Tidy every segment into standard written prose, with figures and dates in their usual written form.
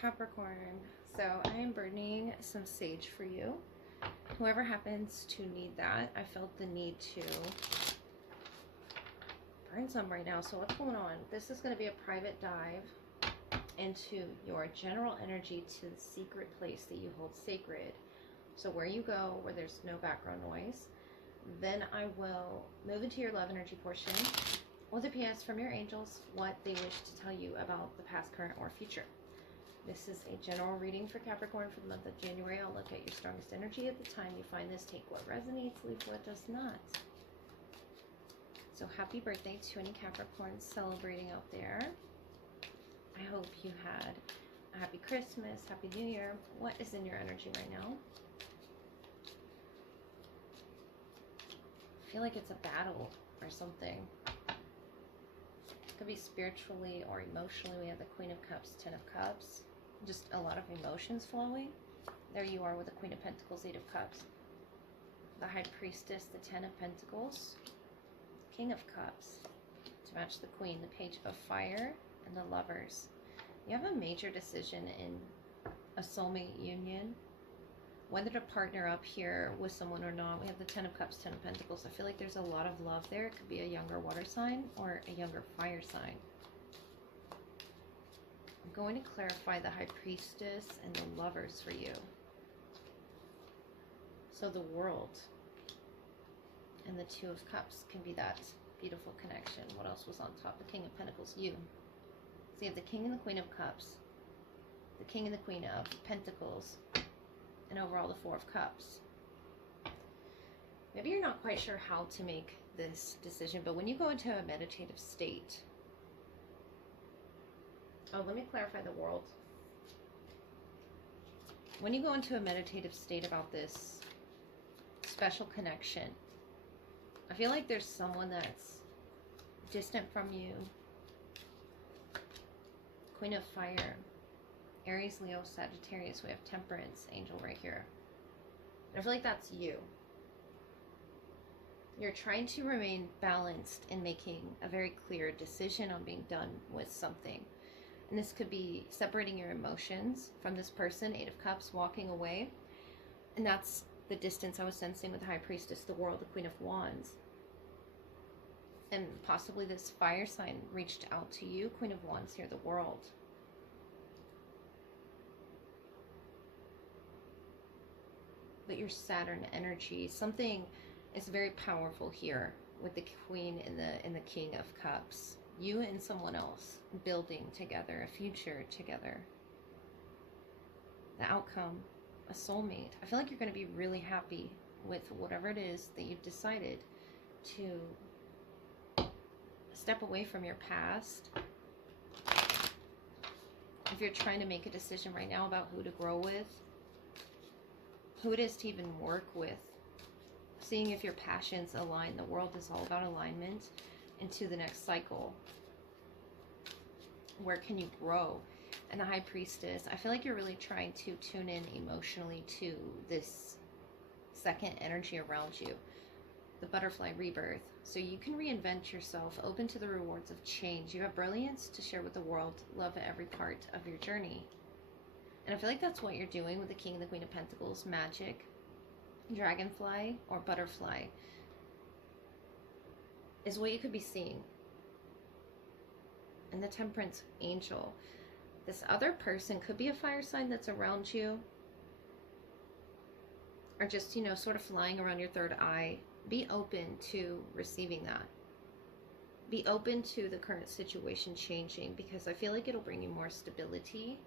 Capricorn, so I am burning some sage for you. Whoever happens to need that, I felt the need to burn some right now. So what's going on? This is going to be a private dive into your general energy to the secret place that you hold sacred. So where you go, where there's no background noise. Then I will move into your love energy portion with a PS from your angels, what they wish to tell you about the past, current, or future. This is a general reading for Capricorn for the month of January. I'll look at your strongest energy at the time you find this. Take what resonates, leave what does not. So happy birthday to any Capricorns celebrating out there. I hope you had a happy Christmas, happy New Year. What is in your energy right now? I feel like it's a battle or something. It could be spiritually or emotionally. We have the Queen of Cups, Ten of Cups. Just a lot of emotions flowing. There you are with the Queen of Pentacles, Eight of Cups. The High Priestess, the Ten of Pentacles. King of Cups. To match the Queen, the Page of Fire, and the Lovers. You have a major decision in a soulmate union. Whether to partner up here with someone or not. We have the Ten of Cups, Ten of Pentacles. I feel like there's a lot of love there. It could be a younger water sign or a younger fire sign. I'm going to clarify the High Priestess and the Lovers for you. So the World and the Two of Cups can be that beautiful connection. What else was on top? The King of Pentacles, you. So you have the King and the Queen of Cups, the King and the Queen of Pentacles, and overall the Four of Cups. Maybe you're not quite sure how to make this decision, but when you go into a meditative state, oh, let me clarify the World. When you go into a meditative state about this special connection, I feel like there's someone that's distant from you. Queen of Fire, Aries, Leo, Sagittarius. We have Temperance, Angel right here. I feel like that's you. You're trying to remain balanced in making a very clear decision on being done with something. And this could be separating your emotions from this person, Eight of Cups, walking away. And that's the distance I was sensing with the High Priestess, the World, the Queen of Wands. And possibly this fire sign reached out to you, Queen of Wands here, the World. But your Saturn energy, something is very powerful here with the Queen and the King of Cups. You and someone else building together, a future together. The outcome, a soulmate. I feel like you're going to be really happy with whatever it is that you've decided to step away from your past. If you're trying to make a decision right now about who to grow with, who it is to even work with, seeing if your passions align. The World is all about alignment into the next cycle. Where can you grow? And the High Priestess, I feel like you're really trying to tune in emotionally to this second energy around you. The Butterfly Rebirth. So you can reinvent yourself, open to the rewards of change. You have brilliance to share with the world, love at every part of your journey. And I feel like that's what you're doing with the King and the Queen of Pentacles. Magic, dragonfly, or butterfly is what you could be seeing. And the Temperance Angel. This other person could be a fire sign that's around you. Or just, you know, sort of flying around your third eye. Be open to receiving that. Be open to the current situation changing, because I feel like it'll bring you more stability.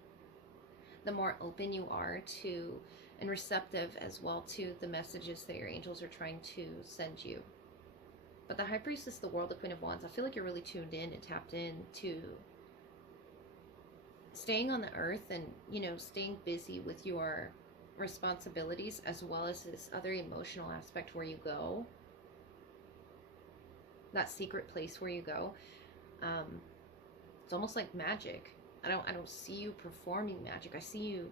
The more open you are to, and receptive as well to, the messages that your angels are trying to send you. But the High Priestess, the World, the Queen of Wands, I feel like you're really tuned in and tapped in to staying on the earth and, you know, staying busy with your responsibilities, as well as this other emotional aspect where you go. That secret place where you go. It's almost like magic. I don't see you performing magic. I see you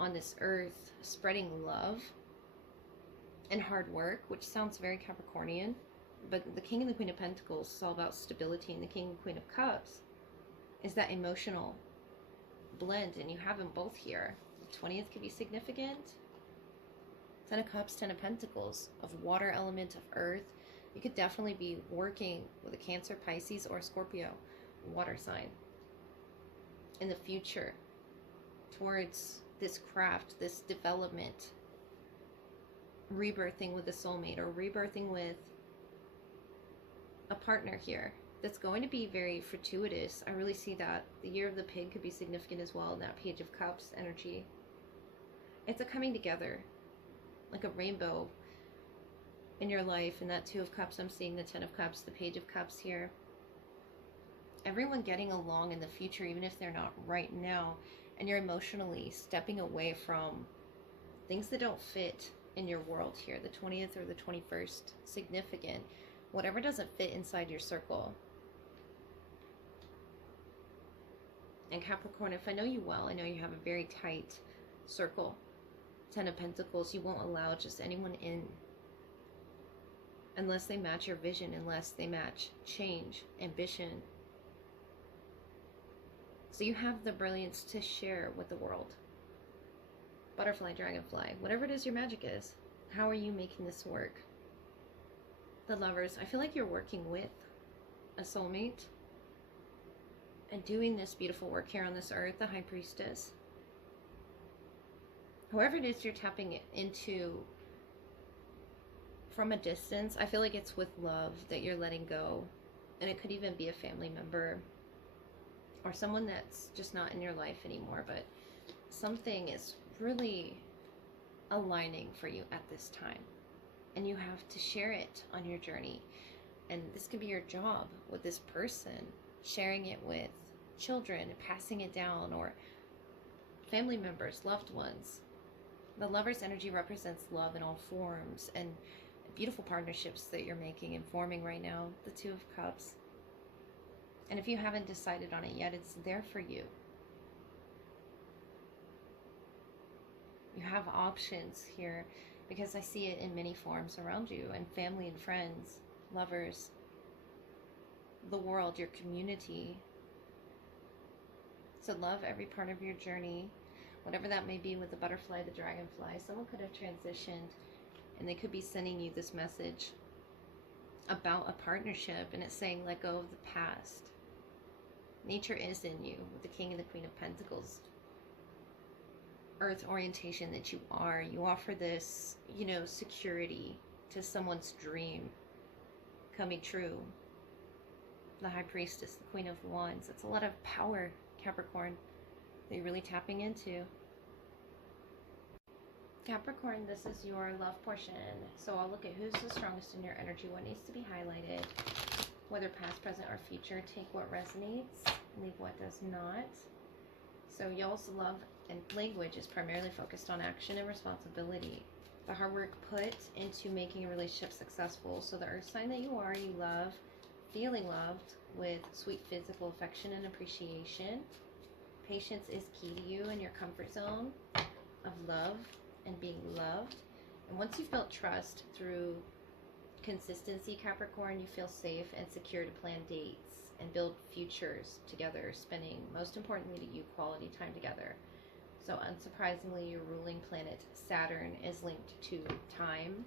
on this earth spreading love and hard work, which sounds very Capricornian. But the King and the Queen of Pentacles is all about stability, and the King and Queen of Cups is that emotional blend, and you have them both here. The 20th could be significant. 10 of Cups, 10 of Pentacles, of water element, of earth. You could definitely be working with a Cancer, Pisces, or Scorpio water sign in the future towards this craft, this development, rebirthing with a soulmate or rebirthing with a partner here that's going to be very fortuitous. I really see that. The Year of the Pig could be significant as well in that Page of Cups energy. It's a coming together, like a rainbow in your life. And that Two of Cups, I'm seeing the Ten of Cups, the Page of Cups here. Everyone getting along in the future, even if they're not right now. And you're emotionally stepping away from things that don't fit in your world here. The 20th or the 21st, significant. Whatever doesn't fit inside your circle. And Capricorn, if I know you well, I know you have a very tight circle. 10 of Pentacles, you won't allow just anyone in unless they match your vision, unless they match change, ambition. So you have the brilliance to share with the world. Butterfly, dragonfly, whatever it is your magic is. How are you making this work? The Lovers, I feel like you're working with a soulmate and doing this beautiful work here on this earth. The High Priestess. Whoever it is you're tapping into from a distance, I feel like it's with love that you're letting go. And it could even be a family member or someone that's just not in your life anymore, but something is really aligning for you at this time. And you have to share it on your journey. And this could be your job with this person, sharing it with children, passing it down, or family members, loved ones. The Lover's energy represents love in all forms and beautiful partnerships that you're making and forming right now. The Two of Cups. And if you haven't decided on it yet, it's there for you. You have options here because I see it in many forms around you, and family and friends, lovers, the world, your community. So love every part of your journey, whatever that may be with the butterfly, the dragonfly. Someone could have transitioned and they could be sending you this message about a partnership, and it's saying let go of the past. Nature is in you with the King and the Queen of Pentacles. Earth orientation that you are. You offer this, you know, security to someone's dream coming true. The High Priestess, the Queen of Wands. It's a lot of power, Capricorn, that you're really tapping into. Capricorn, this is your love portion. So I'll look at who's the strongest in your energy, what needs to be highlighted, whether past, present, or future. Take what resonates, leave what does not. So y'all's love and language is primarily focused on action and responsibility. The hard work put into making a relationship successful. So the earth sign that you are, you love feeling loved with sweet physical affection and appreciation. Patience is key to you in your comfort zone of love and being loved. And once you've built trust through consistency, Capricorn, you feel safe and secure to plan dates and build futures together, spending, most importantly to you, quality time together. So unsurprisingly, your ruling planet Saturn is linked to time.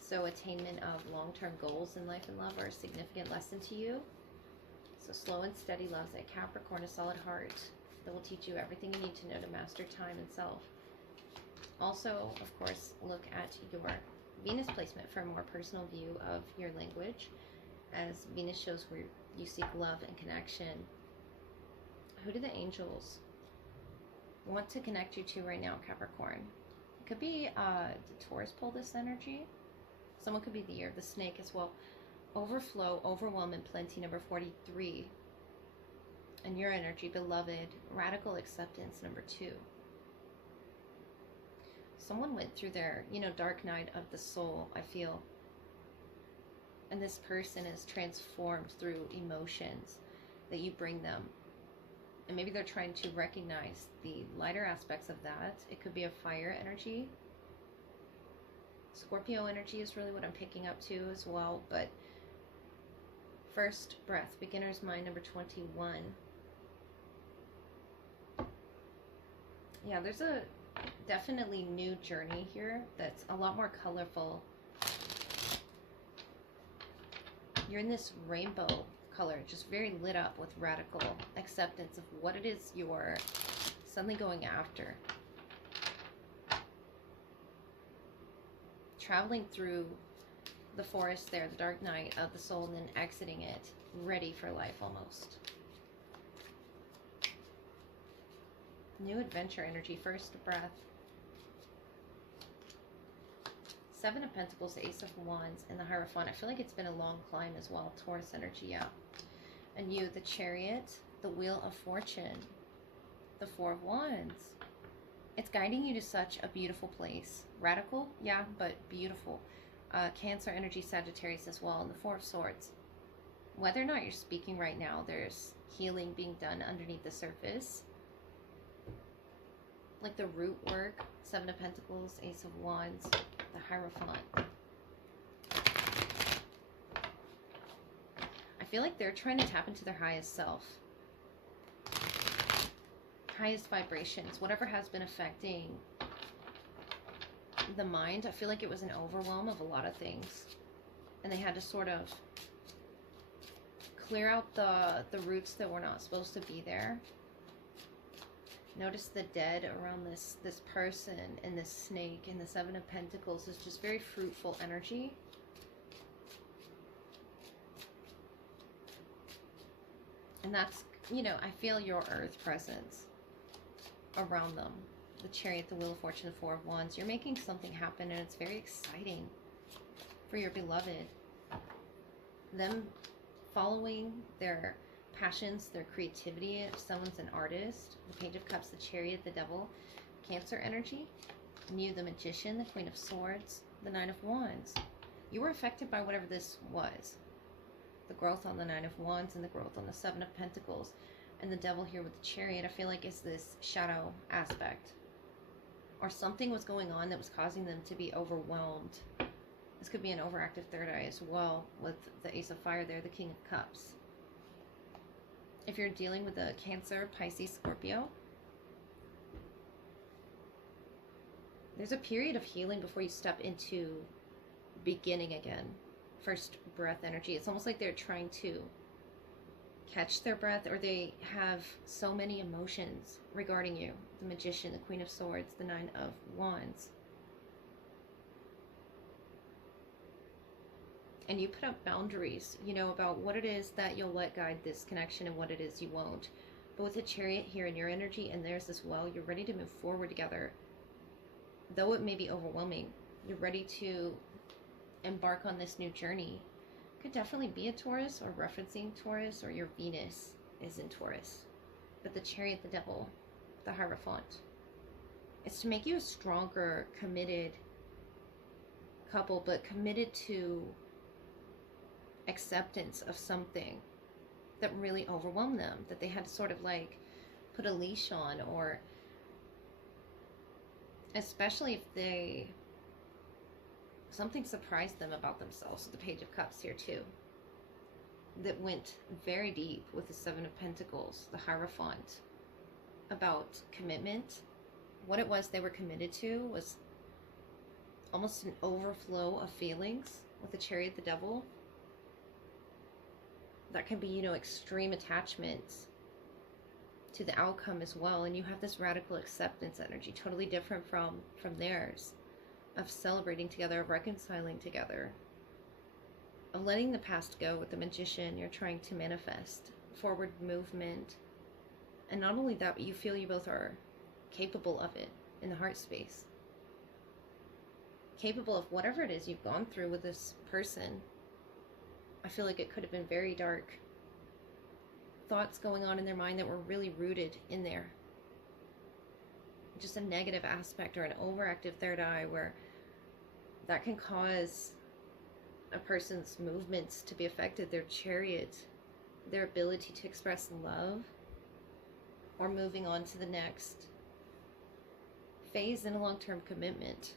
So attainment of long-term goals in life and love are a significant lesson to you. So slow and steady loves at Capricorn, a solid heart that will teach you everything you need to know to master time and self. Also, of course, look at your Venus placement for a more personal view of your language, as Venus shows where you seek love and connection. Who do the angels want to connect you to right now, Capricorn? It could be the Taurus pull this energy. Someone could be the Year of the Snake as well. Overflow, overwhelm, and plenty, number 43. And your energy, beloved, radical acceptance, number 2. Someone went through their, dark night of the soul, I feel. And this person is transformed through emotions that you bring them. And maybe they're trying to recognize the lighter aspects of that. It could be a fire energy. Scorpio energy is really what I'm picking up too as well. But first breath, beginner's mind, number 21. Yeah, there's a definitely new journey here that's a lot more colorful. You're in this rainbow color, just very lit up with radical acceptance of what it is you're suddenly going after. Traveling through the forest there, the dark night of the soul, and then exiting it, ready for life almost. New adventure energy, first breath. Seven of Pentacles, Ace of Wands, and the Hierophant. I feel like it's been a long climb as well. Taurus energy, yeah. And you, the Chariot, the Wheel of Fortune, the Four of Wands. It's guiding you to such a beautiful place. Radical, yeah, but beautiful. Cancer energy, Sagittarius as well, and the Four of Swords. Whether or not you're speaking right now, there's healing being done underneath the surface. Like the root work, Seven of Pentacles, Ace of Wands, the Hierophant. I feel like they're trying to tap into their highest self. Highest vibrations, whatever has been affecting the mind. I feel like it was an overwhelm of a lot of things. And they had to sort of clear out the roots that were not supposed to be there. Notice the dead around this person and this snake, and the Seven of Pentacles is just very fruitful energy. And that's, you know, I feel your earth presence around them. The Chariot, the Wheel of Fortune, the Four of Wands. You're making something happen, and it's very exciting for your beloved. Them following their passions, their creativity. If someone's an artist, the Page of Cups, the Chariot, the Devil, Cancer energy. And you, the Magician, the Queen of Swords, the Nine of Wands. You were affected by whatever this was. The growth on the Nine of Wands and the growth on the Seven of Pentacles. And the Devil here with the Chariot, I feel like is this shadow aspect. Or something was going on that was causing them to be overwhelmed. This could be an overactive third eye as well, with the Ace of Fire there, the King of Cups. If you're dealing with a Cancer, Pisces, Scorpio, there's a period of healing before you step into beginning again. First breath energy. It's almost like they're trying to catch their breath, or they have so many emotions regarding you. The Magician, the Queen of Swords, the Nine of Wands. And you put up boundaries, you know, about what it is that you'll let guide this connection and what it is you won't. But with the Chariot here in your energy and theirs as well, you're ready to move forward together. Though it may be overwhelming, you're ready to embark on this new journey. Could definitely be a Taurus, or referencing Taurus, or your Venus is in Taurus. But the Chariot, the Devil, the Hierophant. It's to make you a stronger, committed couple, but committed to acceptance of something that really overwhelmed them, that they had to sort of like put a leash on, or especially if something surprised them about themselves. The Page of Cups here too, that went very deep with the Seven of Pentacles, the Hierophant, about commitment. What it was they were committed to was almost an overflow of feelings. With the Chariot, the Devil, that can be, you know, extreme attachments to the outcome as well. And you have this radical acceptance energy, totally different from theirs, of celebrating together, of reconciling together, of letting the past go. With the Magician, you're trying to manifest forward movement. And not only that, but you feel you both are capable of it in the heart space. Capable of whatever it is you've gone through with this person. I feel like it could have been very dark thoughts going on in their mind that were really rooted in there. Just a negative aspect, or an overactive third eye, where that can cause a person's movements to be affected, their Chariot, their ability to express love, or moving on to the next phase in a long-term commitment.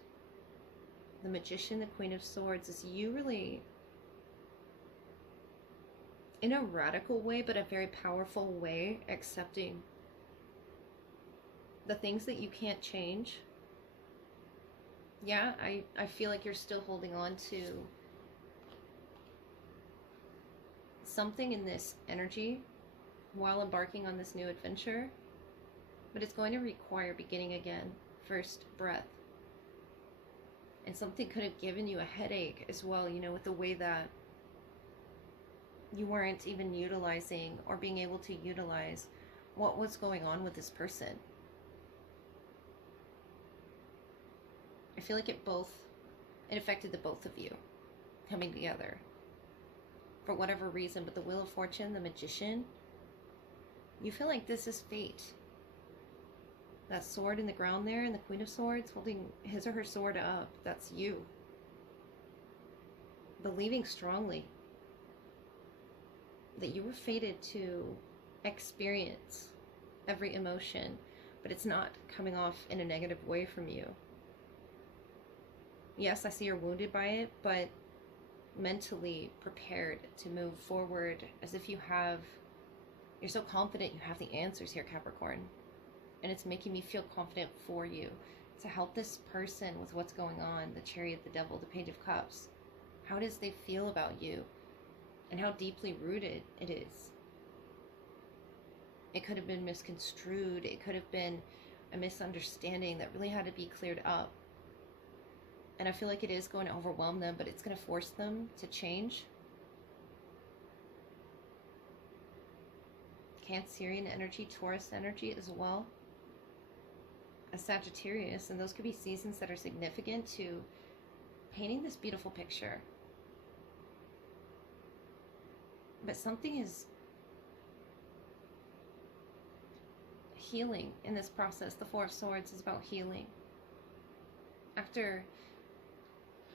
The Magician, the Queen of Swords, is you really, in a radical way, but a very powerful way, accepting the things that you can't change, yeah, I feel like you're still holding on to something in this energy while embarking on this new adventure, but it's going to require beginning again, first breath. And something could have given you a headache as well, you know, with the way that you weren't even utilizing or being able to utilize what was going on with this person. I feel like it affected the both of you coming together for whatever reason. But the Wheel of Fortune, the Magician, you feel like this is fate. That sword in the ground there, and the Queen of Swords holding his or her sword up, that's you. Believing strongly that you were fated to experience every emotion, but it's not coming off in a negative way from you. Yes, I see you're wounded by it, but mentally prepared to move forward as if you're so confident you have the answers here, Capricorn. And it's making me feel confident for you to help this person with what's going on. The Chariot, the Devil, the Page of Cups. How does they feel about you? And how deeply rooted it is. It could have been misconstrued. It could have been a misunderstanding that really had to be cleared up. And I feel like it is going to overwhelm them, but it's going to force them to change. Cancerian energy, Taurus energy as well. A Sagittarius, and those could be seasons that are significant to painting this beautiful picture. But something is healing in this process. The Four of Swords is about healing. After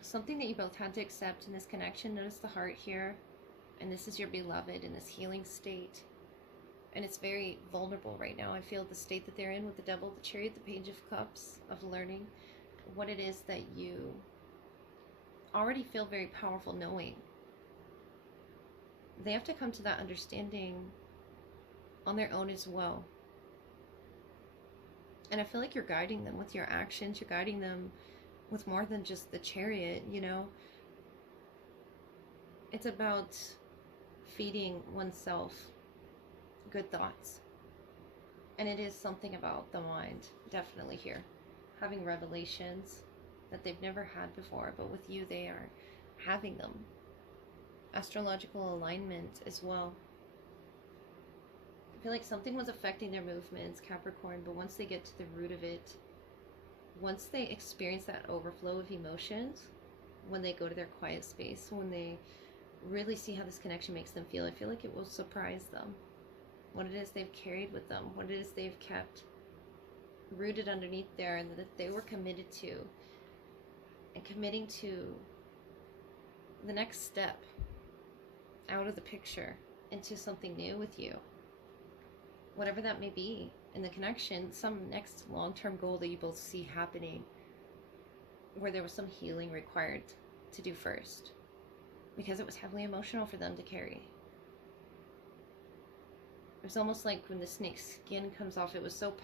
something that you both had to accept in this connection, notice the heart here, and this is your beloved in this healing state. And it's very vulnerable right now. I feel the state that they're in with the Devil, the Chariot, the Page of Cups, of learning what it is that you already feel very powerful knowing. They have to come to that understanding on their own as well. And I feel like you're guiding them with your actions. You're guiding them with more than just the Chariot, you know. It's about feeding oneself good thoughts. And it is something about the mind, definitely here. Having revelations that they've never had before, but with you they are having them. Astrological alignment as well. I feel like something was affecting their movements, Capricorn, but once they get to the root of it, once they experience that overflow of emotions, when they go to their quiet space, when they really see how this connection makes them feel, I feel like it will surprise them. What it is they've carried with them, what it is they've kept rooted underneath there, and that they were committed to, and committing to the next step out of the picture into something new with you. Whatever that may be in the connection, some next long-term goal that you both see happening, where there was some healing required to do first, because it was heavily emotional for them to carry. It was almost like when the snake's skin comes off, it was so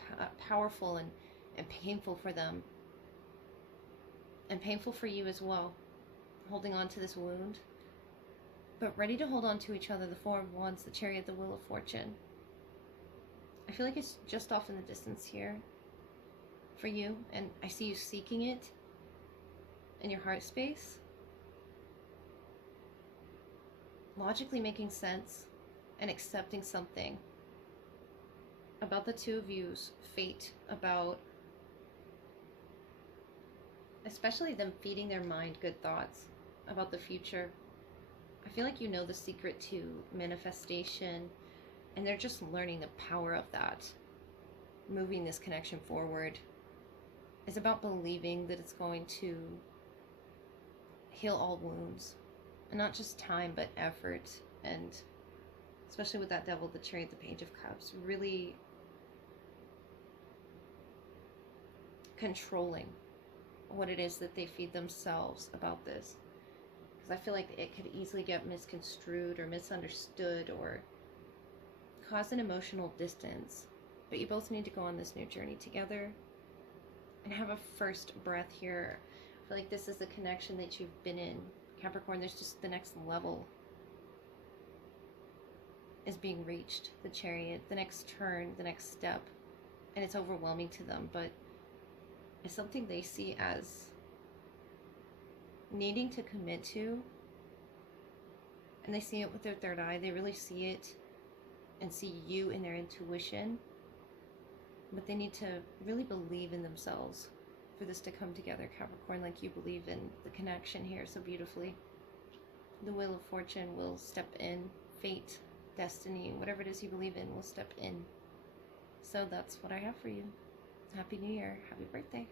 powerful and painful for them. And painful for you as well, holding on to this wound. But ready to hold on to each other, the Four of Wands, the Chariot, the Wheel of Fortune. I feel like it's just off in the distance here for you. And I see you seeking it in your heart space. Logically making sense and accepting something about the two of you's fate, about especially them feeding their mind good thoughts about the future. I feel like you know the secret to manifestation, and they're just learning the power of that. Moving this connection forward is about believing that it's going to heal all wounds, and not just time but effort, and especially with that Devil, the Chariot, the Page of Cups, really controlling what it is that they feed themselves about this. Because I feel like it could easily get misconstrued or misunderstood or cause an emotional distance But you both need to go on this new journey together and have a first breath here. I feel like this is the connection that you've been in. Capricorn, there's just the next level is being reached. The Chariot, the next turn, the next step. And it's overwhelming to them, but it's something they see as needing to commit to. And they see it with their third eye. They really see it and see you in their intuition. But they need to really believe in themselves for this to come together, Capricorn, like you believe in the connection here so beautifully. The Wheel of Fortune will step in. Fate, destiny, whatever it is you believe in will step in. So that's what I have for you. Happy New Year. Happy birthday.